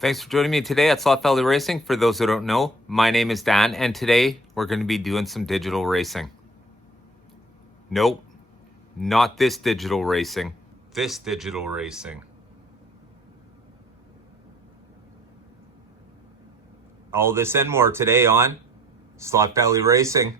Thanks for joining me today at Sloth Valley Racing. For those who don't know, my name is Dan, and today we're going to be doing some digital racing. Nope, not this digital racing. This digital racing. All this and more today on Sloth Valley Racing.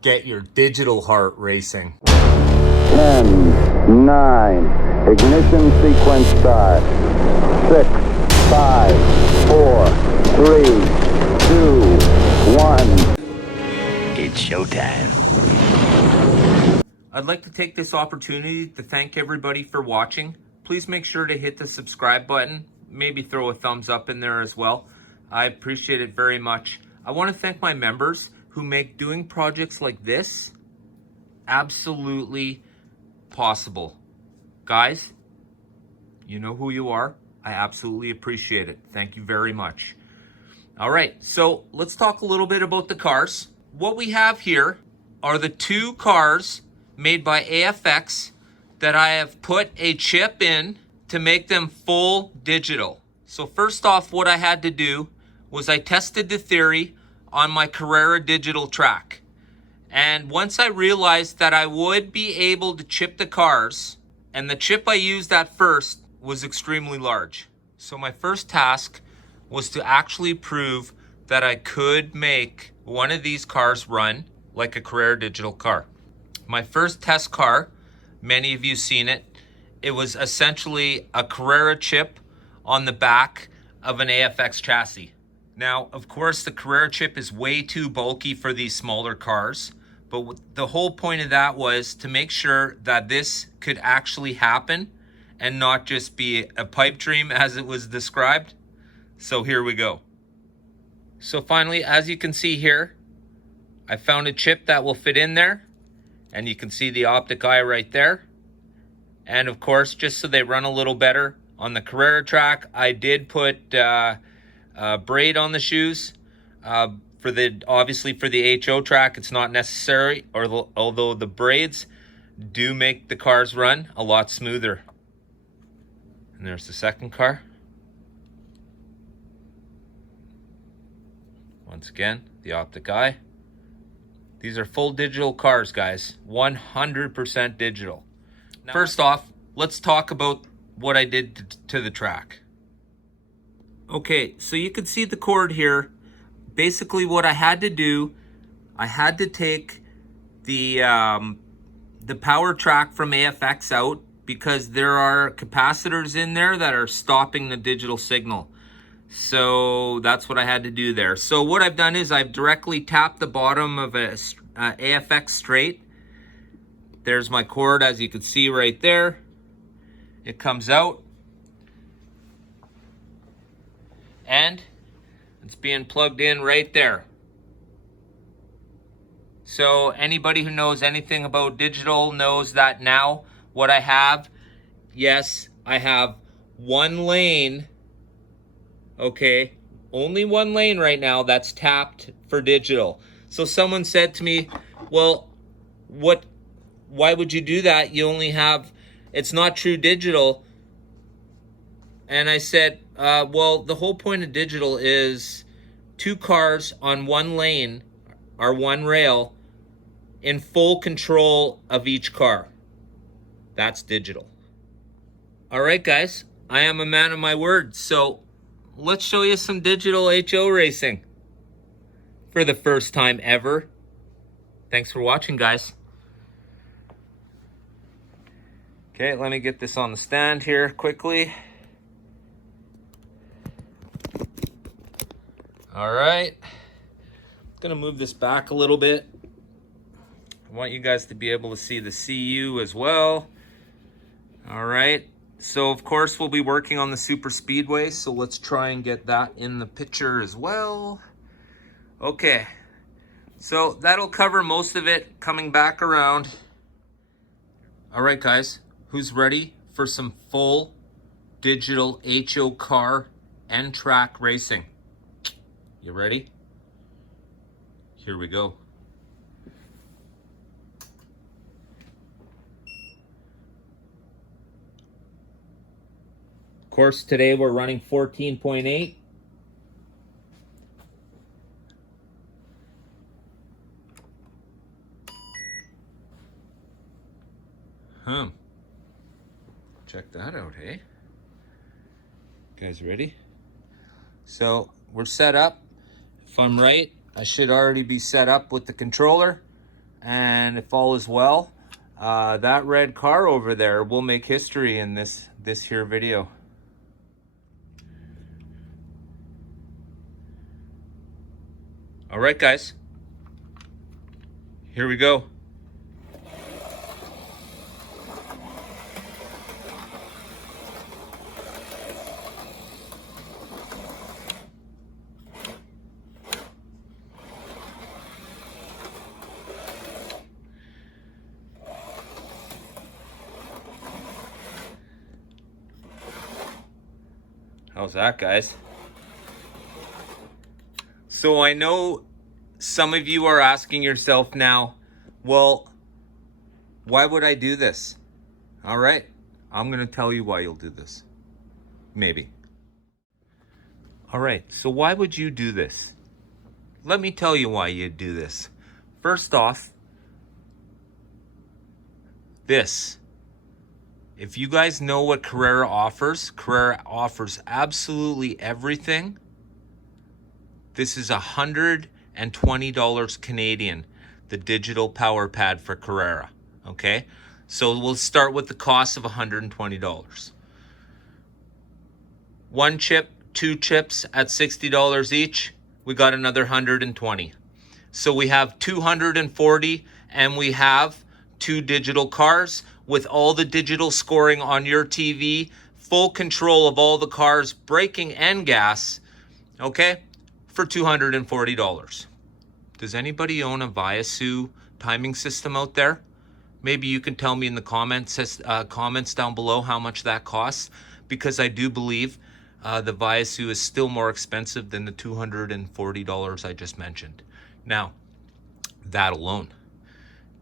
Get your digital heart racing. 10, 9, ignition sequence start. 6, 5, 4, 3, 2, 1. It's showtime. I'd like to take this opportunity to thank everybody for watching. Please make sure to hit the subscribe button. Maybe throw a thumbs up in there as well. I appreciate it very much. I want to thank my members who make doing projects like this absolutely possible. Guys, you know who you are. I absolutely appreciate it. Thank you very much. All right, so let's talk a little bit about the cars. What we have here are the two cars made by AFX that I have put a chip in to make them full digital. So first off, what I had to do was I tested the theory on my Carrera digital track. And once I realized that I would be able to chip the cars, and the chip I used at first was extremely large. So my first task was to actually prove that I could make one of these cars run like a Carrera digital car. My first test car, many of you seen it, it was essentially a Carrera chip on the back of an AFX chassis. Now, of course, the Carrera chip is way too bulky for these smaller cars, but the whole point of that was to make sure that this could actually happen and not just be a pipe dream as it was described. So here we go. So finally, as you can see here, I found a chip that will fit in there, and you can see the optic eye right there. And of course, just so they run a little better on the Carrera track, I did put braid on the shoes. Obviously for the HO track, it's not necessary, although the braids do make the cars run a lot smoother. And there's the second car. Once again, the optic eye. These are full digital cars, guys. 100% digital. Now, first off, let's talk about what I did to the track. Okay, so you can see the cord here. Basically what I had to do, I had to take the power track from AFX out because there are capacitors in there that are stopping the digital signal. So that's what I had to do there. So what I've done is I've directly tapped the bottom of a AFX straight. There's my cord, as you can see right there. It comes out. And it's being plugged in right there. So anybody who knows anything about digital knows that now what I have, yes, I have one lane, okay, only one lane right now that's tapped for digital. So someone said to me, well, why would you do that? You only have, it's not true digital. And I said, well, the whole point of digital is two cars on one lane or one rail in full control of each car. That's digital. All right, guys, I am a man of my word. So let's show you some digital HO racing for the first time ever. Thanks for watching, guys. Okay, let me get this on the stand here quickly. All right, gonna move this back a little bit. I want you guys to be able to see the CU as well. All right, so of course we'll be working on the super speedway, so let's try and get that in the picture as well. Okay, so that'll cover most of it coming back around. All right, guys, who's ready for some full digital HO car and track racing? You ready? Here we go. course, today we're running 14.8. Check that out, hey? Guys ready? So we're set up. If I'm right, I should already be set up with the controller. And if all is well, that red car over there will make history in this here video. All right, guys. Here we go. How's that, guys? So I know some of you are asking yourself now, well, why would I do this? All right, I'm going to tell you why you'll do this. Maybe. All right, so why would you do this? Let me tell you why you'd do this. First off, this. If you guys know what Carrera offers absolutely everything. This is $120 Canadian, the digital power pad for Carrera, okay? So we'll start with the cost of $120. One chip, two chips at $60 each, we got another $120. So we have $240, and we have two digital cars with all the digital scoring on your TV, full control of all the cars, braking and gas, okay, for $240. Does anybody own a Viasu timing system out there? Maybe you can tell me in the comments down below how much that costs, because I do believe the Viasu is still more expensive than the $240 I just mentioned. Now, that alone.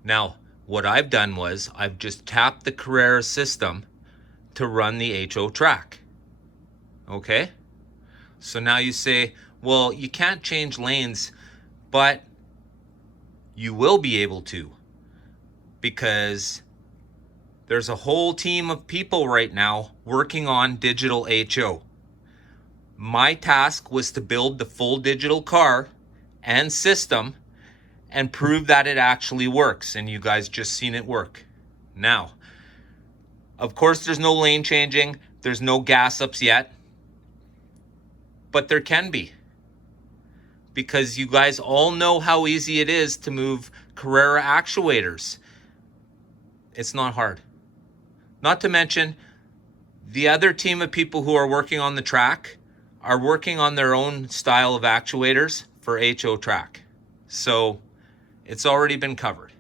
Now, what I've done was I've just tapped the Carrera system to run the HO track. Okay? So now you say, well, you can't change lanes, but you will be able to, because there's a whole team of people right now working on digital HO. My task was to build the full digital car and system and prove that it actually works, and you guys just seen it work. Now, of course, there's no lane changing, there's no gas ups yet, but there can be, because you guys all know how easy it is to move Carrera actuators. It's not hard. Not to mention, the other team of people who are working on the track are working on their own style of actuators for HO track. So it's already been covered.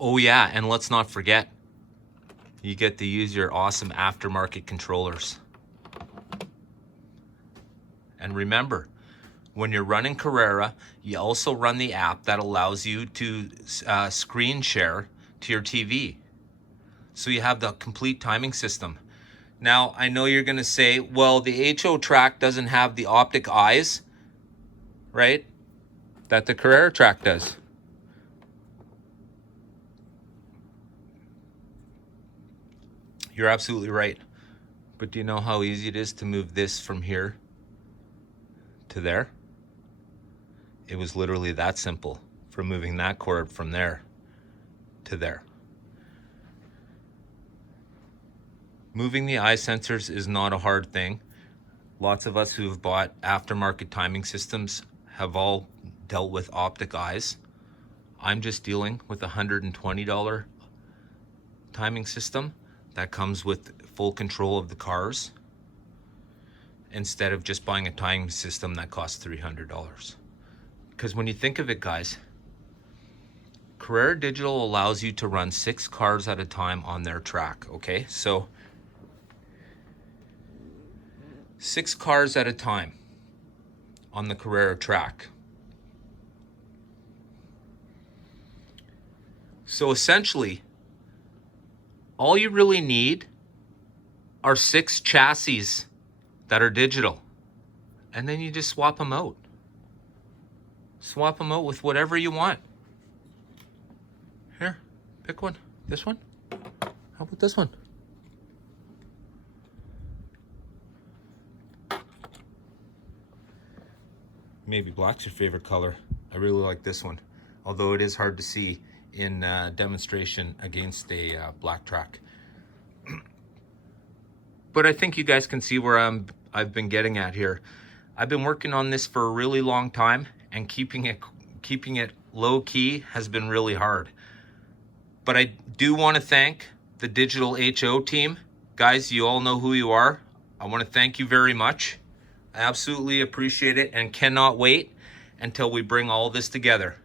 Oh yeah, and let's not forget, you get to use your awesome aftermarket controllers. And remember, when you're running Carrera, you also run the app that allows you to screen share to your TV. So you have the complete timing system. Now, I know you're gonna say, well, the HO track doesn't have the optic eyes, right? That the Carrera track does. You're absolutely right. But do you know how easy it is to move this from here to there? It was literally that simple, for moving that cord from there to there. Moving the eye sensors is not a hard thing. Lots of us who have bought aftermarket timing systems have all dealt with optic eyes. I'm just dealing with a $120 timing system that comes with full control of the cars, instead of just buying a timing system that costs $300. Because when you think of it, guys, Carrera Digital allows you to run 6 cars at a time on their track, okay? So 6 cars at a time on the Carrera track. So essentially, all you really need are 6 chassis that are digital. And then you just swap them out. Swap them out with whatever you want. Here, pick one. This one? How about this one? Maybe black's your favorite color. I really like this one, although it is hard to see in demonstration against a black track. But I think you guys can see where I've been getting at here. I've been working on this for a really long time, and keeping it low key has been really hard. But I do want to thank the Digital HO team. Guys, you all know who you are. I want to thank you very much. I absolutely appreciate it and cannot wait until we bring all this together.